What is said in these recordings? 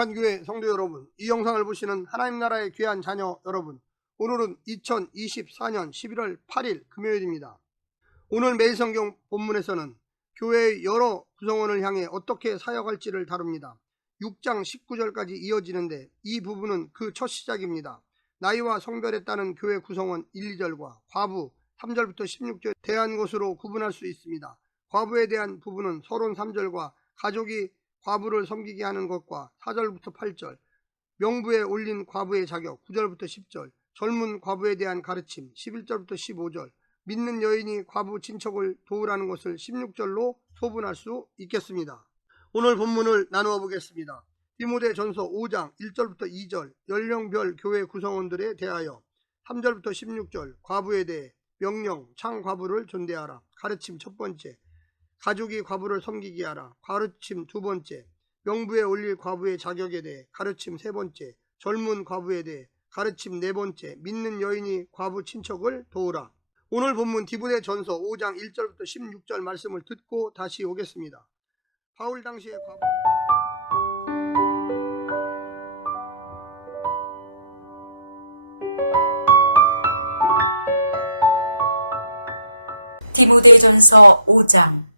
거룩한 교회 성도 여러분, 이 영상을 보시는 하나님 나라의 귀한 자녀 여러분, 오늘은 2024년 11월 8일 금요일입니다. 오늘 매일성경 본문에서는 교회의 여러 구성원을 향해 어떻게 사역할지를 다룹니다. 6장 19절까지 이어지는데 이 부분은 그 첫 시작입니다. 나이와 성별에 따른 교회 구성원 1, 2절과 과부 3절부터 16절 대한 것으로 구분할 수 있습니다. 과부에 대한 부분은 서론 3절과 가족이 과부를 섬기게 하는 것과 4절부터 8절, 명부에 올린 과부의 자격 9절부터 10절, 젊은 과부에 대한 가르침 11절부터 15절, 믿는 여인이 과부 친척을 도우라는 것을 16절로 소분할 수 있겠습니다. 오늘 본문을 나누어 보겠습니다. 디모데전서 5장 1절부터 2절, 연령별 교회 구성원들에 대하여 3절부터 16절, 과부에 대해 명령, 창 과부를 존대하라. 가르침 첫 번째, 가족이 과부를 섬기게 하라. 가르침 두 번째, 명부에 올릴 과부의 자격에 대해 가르침 세 번째, 젊은 과부에 대해 가르침 네 번째, 믿는 여인이 과부 친척을 도우라. 오늘 본문 디모데전서 5장 1절부터 16절 말씀을 듣고 다시 오겠습니다. 바울 당시의 과부 디모데전서 5장.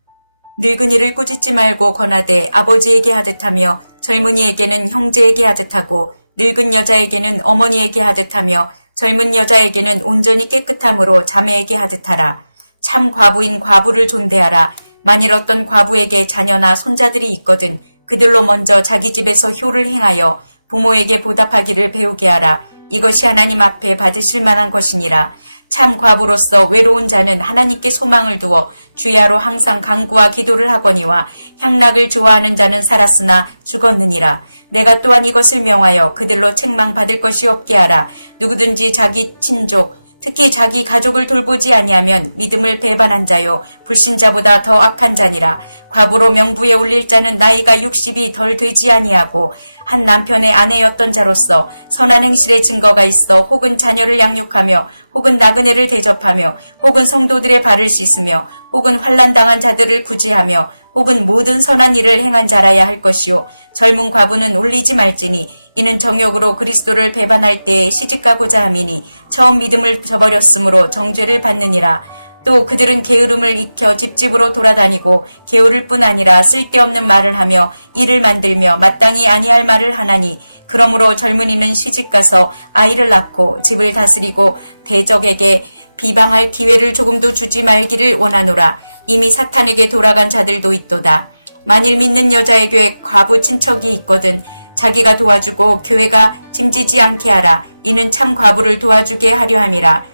늙은이를 꾸짖지 말고 권하되 아버지에게 하듯하며 젊은이에게는 형제에게 하듯하고 늙은 여자에게는 어머니에게 하듯하며 젊은 여자에게는 온전히 깨끗함으로 자매에게 하듯하라. 참 과부인 과부를 존대하라. 만일 어떤 과부에게 자녀나 손자들이 있거든 그들로 먼저 자기 집에서 효를 행하여 부모에게 보답하기를 배우게 하라. 이것이 하나님 앞에 받으실 만한 것이니라. 참 과부로서 외로운 자는 하나님께 소망을 두어 주야로 항상 간구와 기도를 하거니와 향락을 좋아하는 자는 살았으나 죽었느니라. 내가 또한 이것을 명하여 그들로 책망받을 것이 없게 하라. 누구든지 자기 친족 특히 자기 가족을 돌보지 아니하면 믿음을 배반한 자요 불신자보다 더 악한 자니라. 과부로 명부에 올릴 자는 나이가 60이 덜 되지 아니하고 한 남편의 아내였던 자로서 선한 행실의 증거가 있어 혹은 자녀를 양육하며 혹은 나그네를 대접하며 혹은 성도들의 발을 씻으며 혹은 환난당한 자들을 구제하며 혹은 모든 선한 일을 행한 자라야 할 것이요 젊은 과부는 올리지 말지니 이는 정욕으로 그리스도를 배반할 때에 시집가고자 함이니 처음 믿음을 저버렸으므로 정죄를 받느니라. 또 그들은 게으름을 익혀 집집으로 돌아다니고 게으를 뿐 아니라 쓸데없는 말을 하며 일을 만들며 마땅히 아니할 말을 하나니 그러므로 젊은이는 시집가서 아이를 낳고 집을 다스리고 대적에게 비방할 기회를 조금도 주지 말기를 원하노라. 이미 사탄에게 돌아간 자들도 있도다. 만일 믿는 여자에게 과부 친척이 있거든 자기가 도와주고 교회가 짐지지 않게 하라. 이는 참 과부를 도와주게 하려 함이라.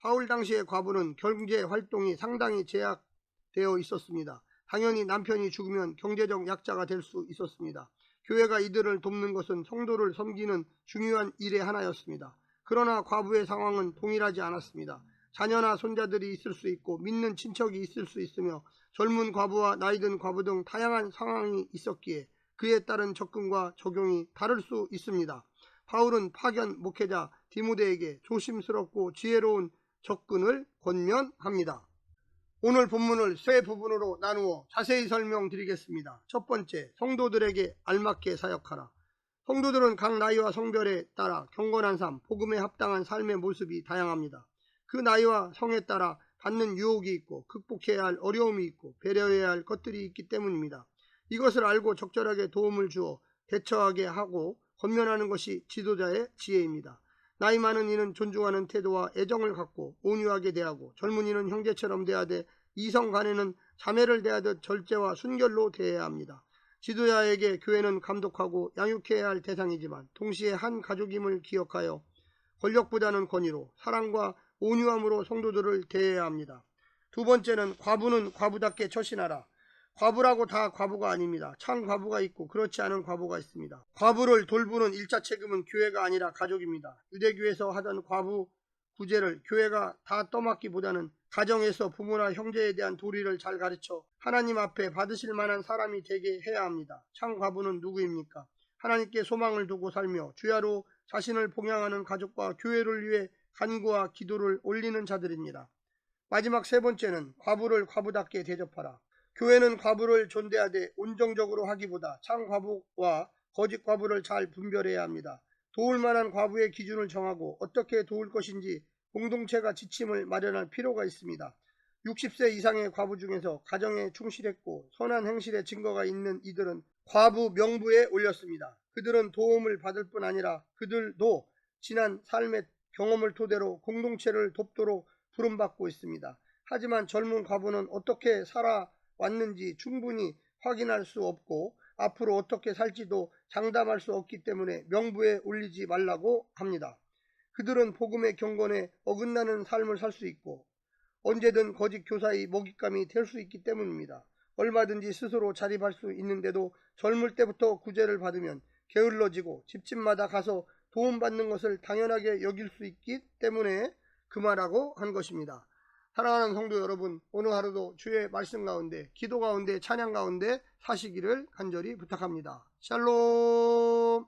바울 당시의 과부는 경제 활동이 상당히 제약되어 있었습니다. 당연히 남편이 죽으면 경제적 약자가 될 수 있었습니다. 교회가 이들을 돕는 것은 성도를 섬기는 중요한 일의 하나였습니다. 그러나 과부의 상황은 동일하지 않았습니다. 자녀나 손자들이 있을 수 있고 믿는 친척이 있을 수 있으며 젊은 과부와 나이든 과부 등 다양한 상황이 있었기에 그에 따른 접근과 적용이 다를 수 있습니다. 바울은 파견 목회자 디모데에게 조심스럽고 지혜로운 접근을 권면합니다. 오늘 본문을 세 부분으로 나누어 자세히 설명드리겠습니다. 첫 번째, 성도들에게 알맞게 사역하라. 성도들은 각 나이와 성별에 따라 경건한 삶, 복음에 합당한 삶의 모습이 다양합니다. 그 나이와 성에 따라 받는 유혹이 있고 극복해야 할 어려움이 있고 배려해야 할 것들이 있기 때문입니다. 이것을 알고 적절하게 도움을 주어 대처하게 하고 권면하는 것이 지도자의 지혜입니다. 나이 많은 이는 존중하는 태도와 애정을 갖고 온유하게 대하고 젊은이는 형제처럼 대하되 이성 간에는 자매를 대하듯 절제와 순결로 대해야 합니다. 지도자에게 교회는 감독하고 양육해야 할 대상이지만 동시에 한 가족임을 기억하여 권력보다는 권위로 사랑과 온유함으로 성도들을 대해야 합니다. 두 번째는 과부는 과부답게 처신하라. 과부라고 다 과부가 아닙니다. 참 과부가 있고 그렇지 않은 과부가 있습니다. 과부를 돌보는 1차 책임은 교회가 아니라 가족입니다. 유대교에서 하던 과부 구제를 교회가 다 떠맡기보다는 가정에서 부모나 형제에 대한 도리를 잘 가르쳐 하나님 앞에 받으실 만한 사람이 되게 해야 합니다. 참 과부는 누구입니까? 하나님께 소망을 두고 살며 주야로 자신을 봉양하는 가족과 교회를 위해 간구와 기도를 올리는 자들입니다. 마지막 세 번째는 과부를 과부답게 대접하라. 교회는 과부를 존대하되 온정적으로 하기보다 참 과부와 거짓 과부를 잘 분별해야 합니다. 도울 만한 과부의 기준을 정하고 어떻게 도울 것인지 공동체가 지침을 마련할 필요가 있습니다. 60세 이상의 과부 중에서 가정에 충실했고 선한 행실의 증거가 있는 이들은 과부 명부에 올렸습니다. 그들은 도움을 받을 뿐 아니라 그들도 지난 삶의 경험을 토대로 공동체를 돕도록 부름받고 있습니다. 하지만 젊은 과부는 어떻게 살아왔는지 충분히 확인할 수 없고 앞으로 어떻게 살지도 장담할 수 없기 때문에 명부에 올리지 말라고 합니다. 그들은 복음의 경건에 어긋나는 삶을 살 수 있고 언제든 거짓 교사의 먹잇감이 될 수 있기 때문입니다. 얼마든지 스스로 자립할 수 있는데도 젊을 때부터 구제를 받으면 게을러지고 집집마다 가서 도움받는 것을 당연하게 여길 수 있기 때문에 그만하고 한 것입니다. 사랑하는 성도 여러분, 오늘 하루도 주의 말씀 가운데, 기도 가운데, 찬양 가운데 사시기를 간절히 부탁합니다. 샬롬.